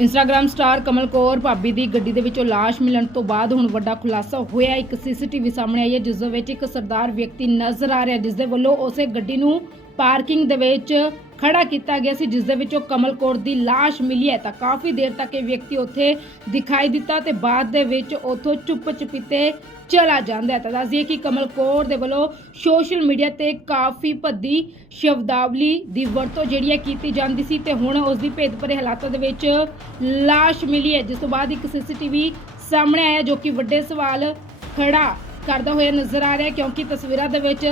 Instagram star ਕਮਲ ਕੌਰ ਭਾਬੀ ਦੀ ਗੱਡੀ ਦੇ ਵਿੱਚੋਂ ਲਾਸ਼ ਮਿਲਣ ਤੋਂ ਬਾਅਦ ਹੁਣ ਵੱਡਾ ਖੁਲਾਸਾ ਹੋਇਆ। ਇੱਕ ਸੀਸੀਟੀਵੀ ਸਾਹਮਣੇ ਆਈ ਹੈ, ਜਿਸ ਦੇ ਵਿੱਚ ਇੱਕ ਸਰਦਾਰ ਵਿਅਕਤੀ ਨਜ਼ਰ ਆ ਰਿਹਾ ਜਿਸ ਦੇ ਵੱਲੋਂ ਉਸੇ ਗੱਡੀ ਨੂੰ ਪਾਰਕਿੰਗ ਦੇ ਵਿੱਚ ਖੜਾ ਕੀਤਾ ਗਿਆ ਸੀ, ਜਿਸ ਦੇ ਵਿੱਚੋਂ ਕਮਲ ਕੌਰ ਦੀ ਲਾਸ਼ ਮਿਲੀ ਹੈ। ਤਾਂ ਕਾਫੀ ਦੇਰ ਤੱਕ ਇਹ ਵਿਅਕਤੀ ਉੱਥੇ ਦਿਖਾਈ ਦਿੱਤਾ ਤੇ ਬਾਅਦ ਦੇ ਵਿੱਚ ਉੱਥੋਂ ਚੁੱਪ ਚਪੀਤੇ ਚਲਾ ਜਾਂਦਾ ਹੈ। ਤਾਂ ਦੱਸਦੀਏ ਕਿ ਕਮਲ ਕੌਰ ਦੇ ਵੱਲੋਂ ਸੋਸ਼ਲ ਮੀਡੀਆ ਤੇ ਕਾਫੀ ਭੱਦੀ ਸ਼ਬਦਾਵਲੀ ਦੀ ਵਰਤੋਂ ਜਿਹੜੀ ਹੈ ਕੀਤੀ ਜਾਂਦੀ ਸੀ ਤੇ ਹੁਣ ਉਸ ਦੀ ਭੇਦ ਭਰੇ ਹਾਲਾਤਾਂ ਦੇ ਵਿੱਚ ਲਾਸ਼ ਮਿਲੀ ਹੈ। ਜਿਸ ਤੋਂ ਬਾਅਦ ਇੱਕ ਸੀਸੀਟੀਵੀ ਸਾਹਮਣੇ ਆਇਆ ਜੋ ਕਿ ਵੱਡੇ ਸਵਾਲ ਖੜਾ ਕਰਦਾ ਹੋਇਆ ਨਜ਼ਰ ਆ ਰਿਹਾ ਹੈ, ਕਿਉਂਕਿ ਤਸਵੀਰਾਂ ਦੇ ਵਿੱਚ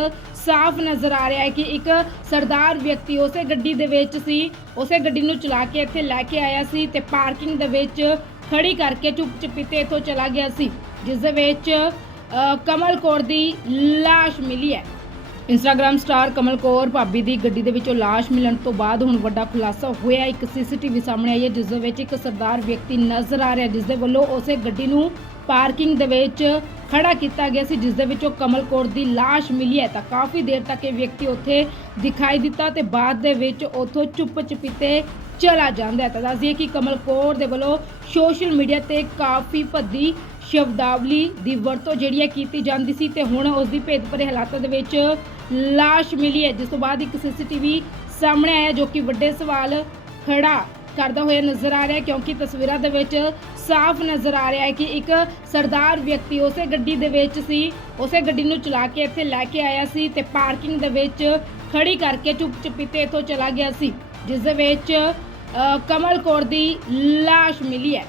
ਸਾਫ਼ ਨਜ਼ਰ ਆ ਰਿਹਾ ਹੈ ਕਿ ਇੱਕ ਸਰਦਾਰ ਵਿਅਕਤੀ ਉਸੇ ਗੱਡੀ ਦੇ ਵਿੱਚ ਸੀ, ਉਸੇ ਗੱਡੀ ਨੂੰ ਚਲਾ ਕੇ ਇੱਥੇ ਲੈ ਕੇ ਆਇਆ ਸੀ ਤੇ ਪਾਰਕਿੰਗ ਦੇ ਵਿੱਚ ਖੜੀ ਕਰਕੇ ਚੁੱਪ ਚਪੀਤੇ ਇੱਥੋਂ ਚਲਾ ਗਿਆ ਸੀ, ਜਿਸ ਦੇ ਵਿੱਚ ਕਮਲ ਕੌਰ ਦੀ ਲਾਸ਼ ਮਿਲੀ ਹੈ। ਇੰਸਟਾਗ੍ਰam ਸਟਾਰ ਕਮਲ ਕੌਰ ਭਾਬੀ ਦੀ ਗੱਡੀ ਦੇ ਵਿੱਚੋਂ ਲਾਸ਼ ਮਿਲਣ ਤੋਂ ਬਾਅਦ ਹੁਣ ਵੱਡਾ ਖੁਲਾਸਾ ਹੋਇਆ, ਇੱਕ ਸੀਸੀਟੀਵੀ ਸਾਹਮਣੇ ਆਈ ਹੈ, ਜਿਸ ਦੇ ਵਿੱਚ ਇੱਕ ਸਰਦਾਰ ਵਿਅਕਤੀ ਨਜ਼ਰ ਆ ਰਿਹਾ ਜਿਸ ਦੇ ਵੱਲੋਂ ਉਸੇ ਗੱਡੀ ਨੂੰ ਪਾਰਕਿੰਗ ਦੇ ਵਿੱਚ ਖੜਾ ਕੀਤਾ ਗਿਆ ਸੀ, ਜਿਸ ਦੇ ਵਿੱਚੋਂ ਕਮਲ ਕੌਰ ਦੀ ਲਾਸ਼ ਮਿਲੀ ਹੈ। ਤਾਂ ਕਾਫੀ ਦੇਰ ਤੱਕ ਇਹ ਵਿਅਕਤੀ ਉੱਥੇ ਦਿਖਾਈ ਦਿੱਤਾ ਤੇ ਬਾਅਦ ਦੇ ਵਿੱਚ ਉੱਥੋਂ ਚੁੱਪ ਚਪੀਤੇ ਚਲਾ ਜਾਂਦਾ ਹੈ। ਤਾਂ ਦੱਸਦੀਏ ਕਿ ਕਮਲ ਕੌਰ ਦੇ ਵੱਲੋਂ ਸੋਸ਼ਲ ਮੀਡੀਆ ਤੇ ਕਾਫੀ ਭੱਦੀ ਸ਼ਬਦਾਵਲੀ ਦੀ ਵਰਤੋਂ ਜਿਹੜੀ ਹੈ ਕੀਤੀ ਜਾਂਦੀ ਸੀ ਤੇ ਹੁਣ ਉਸ ਦੀ ਭੇਦ ਭਰੇ ਹਾਲਾਤਾਂ ਦੇ ਵਿੱਚ ਲਾਸ਼ ਮਿਲੀ ਹੈ। ਜਿਸ ਤੋਂ ਬਾਅਦ ਇੱਕ ਸੀਸੀਟੀਵੀ ਸਾਹਮਣੇ ਆਇਆ ਜੋ ਕਿ ਵੱਡੇ ਸਵਾਲ ਖੜਾ ਕਰਦਾ ਹੋਇਆ ਨਜ਼ਰ ਆ ਰਿਹਾ ਹੈ, ਕਿਉਂਕਿ ਤਸਵੀਰਾਂ ਦੇ ਵਿੱਚ ਸਾਫ਼ ਨਜ਼ਰ ਆ ਰਿਹਾ ਹੈ ਕਿ ਇੱਕ ਸਰਦਾਰ ਵਿਅਕਤੀ ਉਸੇ ਗੱਡੀ ਦੇ ਵਿੱਚ ਸੀ, ਉਸੇ ਗੱਡੀ ਨੂੰ ਚਲਾ ਕੇ ਇੱਥੇ ਲੈ ਕੇ ਆਇਆ ਸੀ ਤੇ ਪਾਰਕਿੰਗ ਦੇ ਵਿੱਚ ਖੜੀ ਕਰਕੇ ਚੁੱਪ ਚਪੀਤੇ ਇੱਥੋਂ ਚਲਾ ਗਿਆ ਸੀ, ਜਿਸ ਦੇ ਵਿੱਚ ਕਮਲ ਕੌਰ ਦੀ ਲਾਸ਼ ਮਿਲੀ ਹੈ।